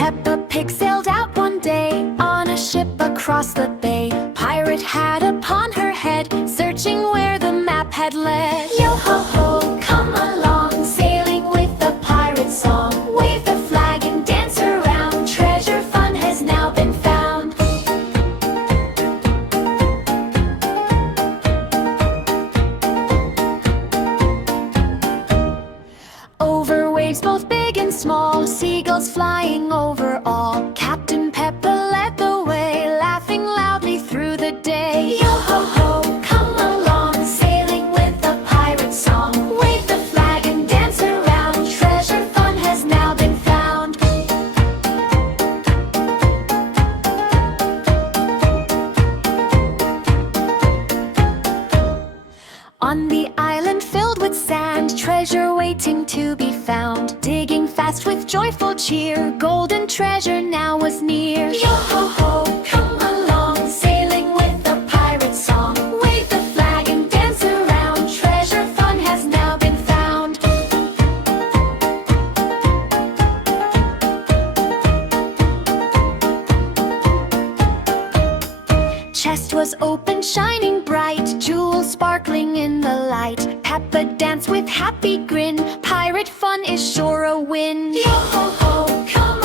Peppa Pig sailed out one day on a ship across the bay. Pirate hat upon her head, searching where the map had led. Yo ho ho, come along, sailing with the pirate song. Wave the flag and dance around, treasure fun has now been found. Over waves both big and small, seagulls flying over all. Captain Peppa led the way, laughing loudly through the day. Yo ho ho, come along, sailing with the pirate song. Wave the flag and dance around, treasure fun has now been found. On the island filled with sand, treasure waiting to be found. Digging fast with joyful cheer, golden treasure now was near. Yo ho ho, come along, sailing with the pirate song. Wave the flag and dance around, treasure fun has now been found. Chest was open, shining bright, jewels sparkling in the light. Peppa danced with happy grin, pirate fun is sure a win. Yo ho ho, come